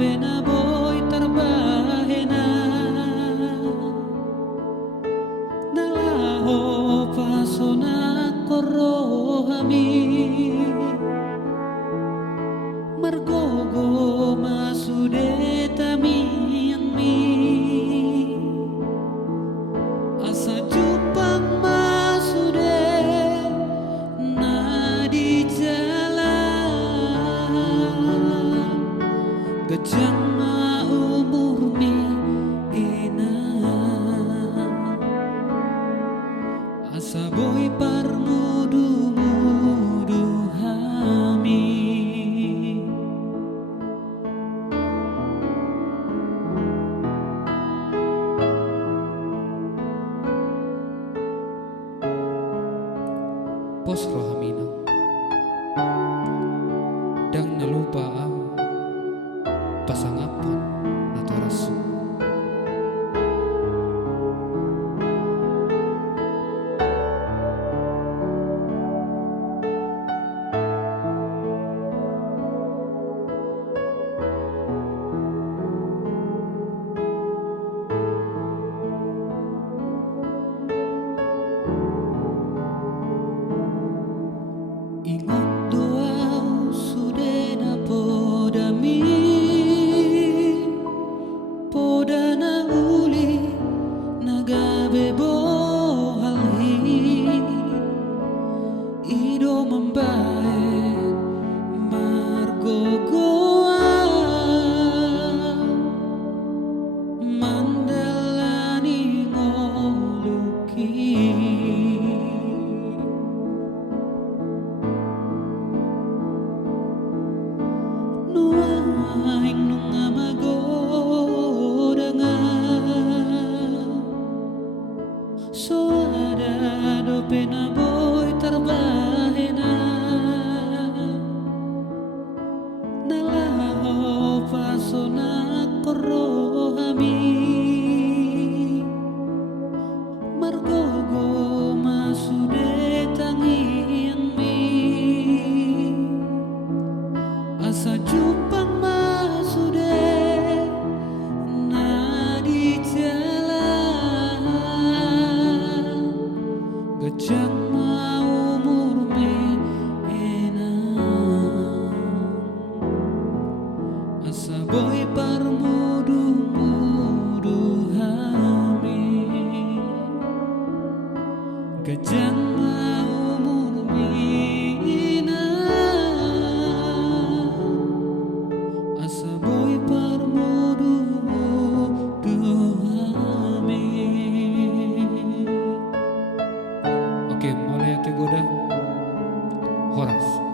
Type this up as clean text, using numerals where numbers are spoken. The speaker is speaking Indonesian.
pena boy terbahena nalaho pasona korohami margogo masude tami yang mi asa jupang masude na di jalan gejang ma umur mi ina asa boy parmudu mudu hami pos rohamina dang nalupa ang pasangapon na torasu ingat doa sudah na podami podana uli nagabe bohalhi ido membae margogoa mandalani ngoluki nuaing nunga magodanga so ada do pena boy terbahena nalaho pasona korohami margogo masude tangi yang mi asa jupang masude na di jalan gejang ma umur me enang asa boy parmudu mudu hami gejang ma umur me asa boy parmudu mudu hami. Oke, mulai yang kegoda Horas.